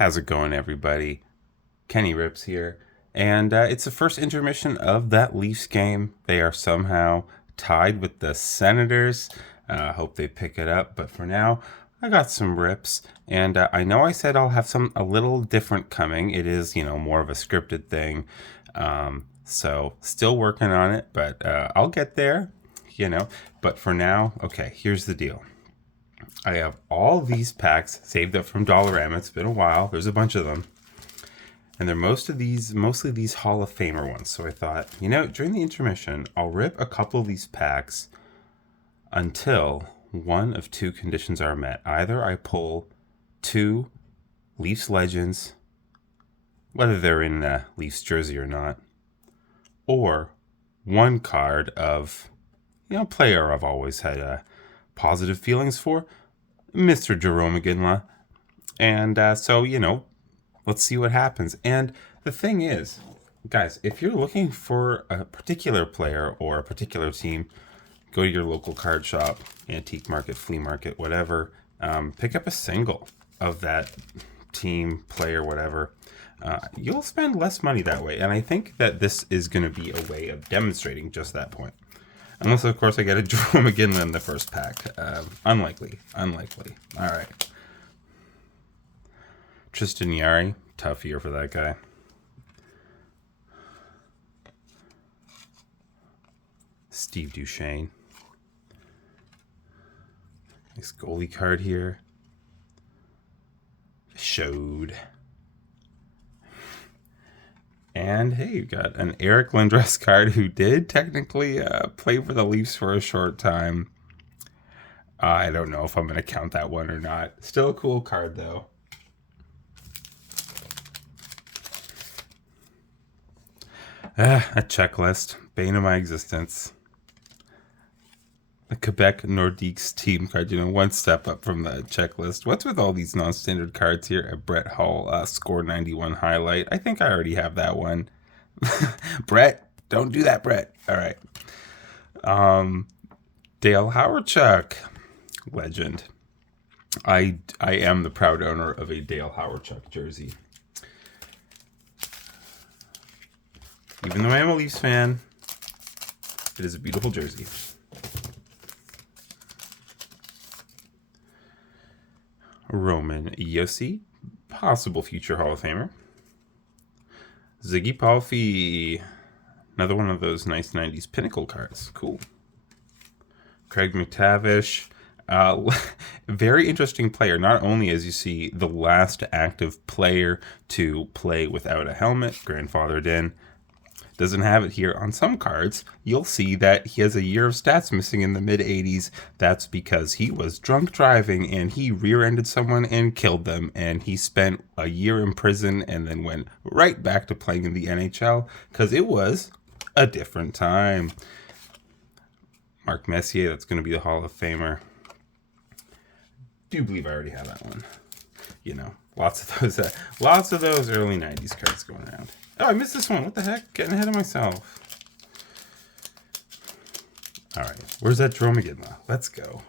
How's it going, everybody? Kenny Rips here, and it's the first intermission of that Leafs game. They are somehow tied with the Senators. Hope they pick it up, but for now, I got some rips, and I know I said I'll have some a little different coming. It is, more of a scripted thing, so still working on it, but I'll get there. But for now, okay. Here's the deal. I have all these packs saved up from Dollarama. It's been a while. There's a bunch of them. And they're mostly these Hall of Famer ones. So I thought, during the intermission, I'll rip a couple of these packs until one of two conditions are met. Either I pull two Leafs legends, whether they're in a Leafs jersey or not, or one card of, player I've always had positive feelings for, Mr. Jerome McGinley. And let's see what happens. And the thing is, guys, if you're looking for a particular player or a particular team, go to your local card shop, antique market, flea market, whatever. Pick up a single of that team, player, whatever. You'll spend less money that way. And I think that this is going to be a way of demonstrating just that point. Unless, of course, I get a Jerome McGinley in the first pack. Unlikely. All right. Tristan Yari, tough year for that guy. Steve Duchesne. Nice goalie card here. Showed. And hey, you got an Eric Lindros card who did technically play for the Leafs for a short time. I don't know if I'm going to count that one or not. Still a cool card, though. A checklist. Bane of my existence. The Quebec Nordiques team card, one step up from the checklist. What's with all these non-standard cards here? A Brett Hull score 91 highlight. I think I already have that one. Brett, don't do that, Brett. All right. Dale Hawerchuk, legend. I am the proud owner of a Dale Hawerchuk jersey. Even though I am a Leafs fan, it is a beautiful jersey. Roman Josi, possible future Hall of Famer. Ziggy Palffy, another one of those nice 90s pinnacle cards. Cool. Craig McTavish, very interesting player. Not only, as you see, the last active player to play without a helmet, grandfathered in. Doesn't have it here. On some cards, you'll see that he has a year of stats missing in the mid-80s. That's because he was drunk driving and he rear-ended someone and killed them. And he spent a year in prison and then went right back to playing in the NHL because it was a different time. Mark Messier, that's going to be the Hall of Famer. Do believe I already have that one. Lots of those early 90s cards going around. Oh, I missed this one. What the heck? Getting ahead of myself. All right. Where's that Jerome McGinley? Let's go.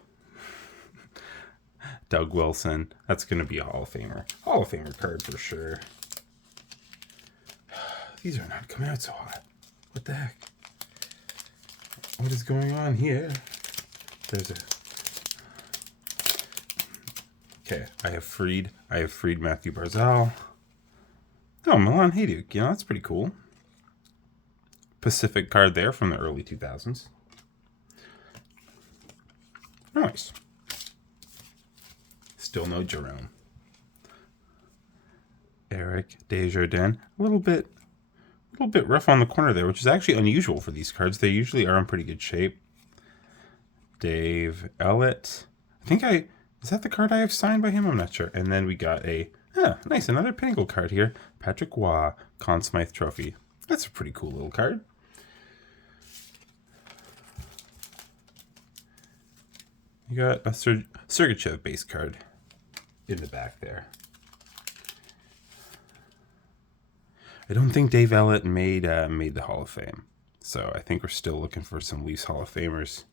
Doug Wilson. That's going to be a Hall of Famer. Hall of Famer card for sure. These are not coming out so hot. What the heck? What is going on here? Okay, I have freed Matthew Barzal. Oh, Milan Hajduk. That's pretty cool. Pacific card there from the early 2000s. Nice. Still no Jerome. Eric Desjardins. A little bit rough on the corner there, which is actually unusual for these cards. They usually are in pretty good shape. Dave Ellett. Is that the card I have signed by him? I'm not sure. And then we got nice, another pinnacle card here. Patrick Waugh, Conn Smythe Trophy. That's a pretty cool little card. You got a Sergachev base card in the back there. I don't think Dave Ellett made the Hall of Fame. So I think we're still looking for some Leafs Hall of Famers.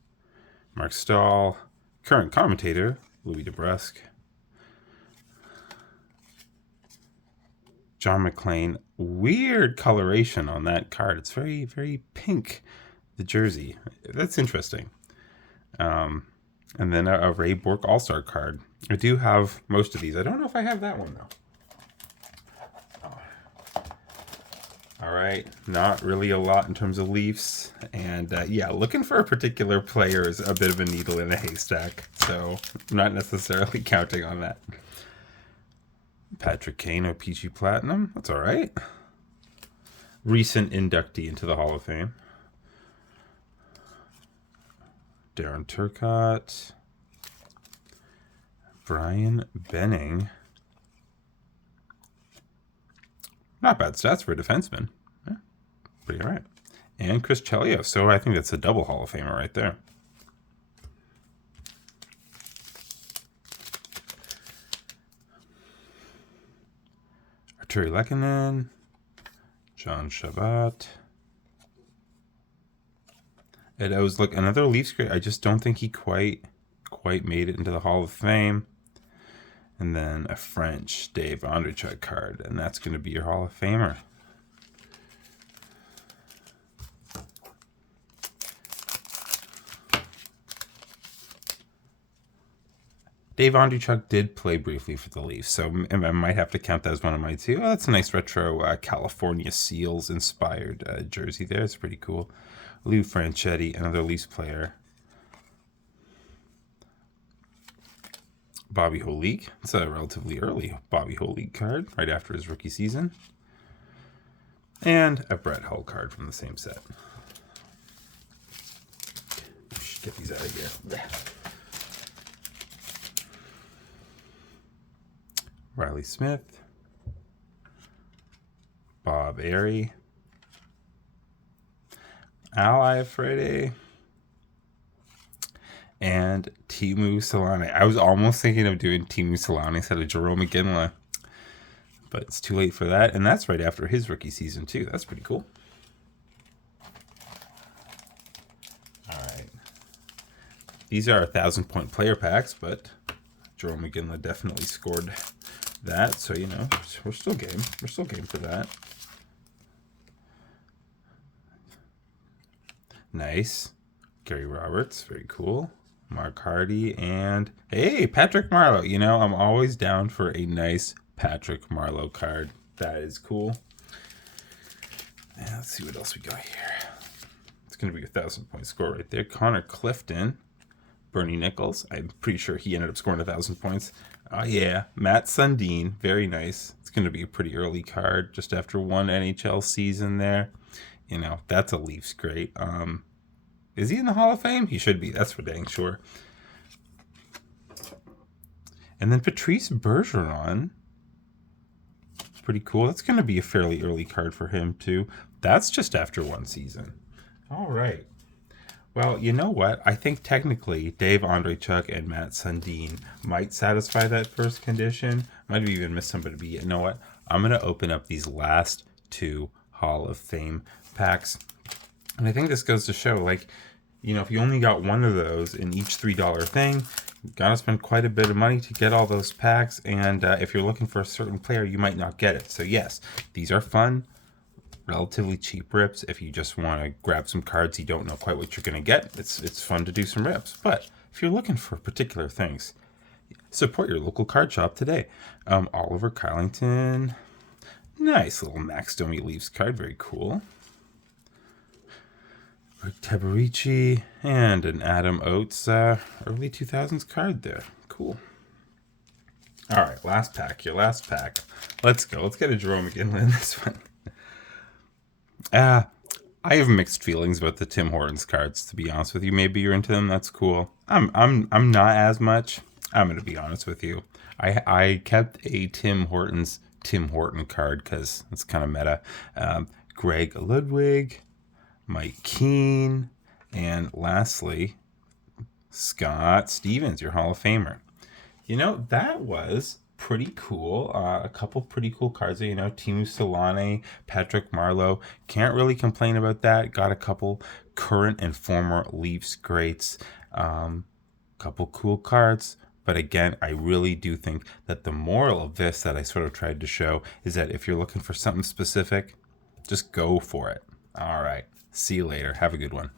Mark Stahl, current commentator, Louis DeBrusque. John McClane. Weird coloration on that card. It's very, very pink, the jersey. That's interesting. And then a Ray Bork All-Star card. I do have most of these. I don't know if I have that one, though. All right, not really a lot in terms of Leafs. And yeah, looking for a particular player is a bit of a needle in a haystack. So I'm not necessarily counting on that. Patrick Kane, OPG Platinum. That's all right. Recent inductee into the Hall of Fame. Darren Turcotte. Brian Benning. Not bad stats for a defenseman. Yeah, pretty all right. And Chris Chelios. So I think that's a double Hall of Famer right there. Arturi Lehkonen. John Shabbat. And I was another Leafs great. I just don't think he quite made it into the Hall of Fame. And then a French Dave Andreychuk card, and that's going to be your Hall of Famer. Dave Andreychuk did play briefly for the Leafs, so I might have to count that as one of my two. Oh, that's a nice retro California Seals inspired jersey there. It's pretty cool. Lou Franchetti, another Leafs player. Bobby Holik. It's a relatively early Bobby Holik card, right after his rookie season. And a Brett Hull card from the same set. Get these out of here. Riley Smith. Bob Airy. Al Iafrede. And Teemu Selanne. I was almost thinking of doing Teemu Selanne instead of Jerome McGinley, but it's too late for that. And that's right after his rookie season, too. That's pretty cool. All right. These are 1,000-point player packs, but Jerome McGinley definitely scored that. So, you know, we're still game. We're still game for that. Nice. Gary Roberts. Very cool. Mark Hardy, and hey, Patrick Marleau. You know, I'm always down for a nice Patrick Marleau card. That is cool. And let's see what else we got here. It's going to be a 1,000-point score right there. Connor Clifton, Bernie Nichols. I'm pretty sure he ended up scoring 1,000 points. Oh, yeah. Matt Sundin. Very nice. It's going to be a pretty early card just after one NHL season there. You know, that's a Leafs great. Is he in the Hall of Fame? He should be. That's for dang sure. And then Patrice Bergeron. It's pretty cool. That's going to be a fairly early card for him, too. That's just after one season. All right. Well, you know what? I think technically Dave Andreychuk and Matt Sundin might satisfy that first condition. Might have even missed somebody. But you know what? I'm going to open up these last two Hall of Fame packs. And I think this goes to show, like, you know, if you only got one of those in each $3 thing, you got to spend quite a bit of money to get all those packs. And if you're looking for a certain player, you might not get it. So yes, these are fun, relatively cheap rips. If you just want to grab some cards you don't know quite what you're going to get, it's fun to do some rips. But if you're looking for particular things, support your local card shop today. Oliver Kylington. Nice little Max Domi Leafs card. Very cool. Rick Tabarici and an Adam Oates early 2000s card there. Cool. All right, last pack. Your last pack. Let's go. Let's get a Jerome McGinley in this one. I have mixed feelings about the Tim Hortons cards, to be honest with you. Maybe you're into them. That's cool. I'm not as much. I'm going to be honest with you. I kept a Tim Horton card because it's kind of meta. Greg Ludwig, Mike Keane, and lastly, Scott Stevens, your Hall of Famer. You know, that was pretty cool. A couple pretty cool cards there. You know, Teemu Selanne, Patrick Marleau. Can't really complain about that. Got a couple current and former Leafs greats. Couple cool cards. But again, I really do think that the moral of this that I sort of tried to show is that if you're looking for something specific, just go for it. All right. See you later. Have a good one.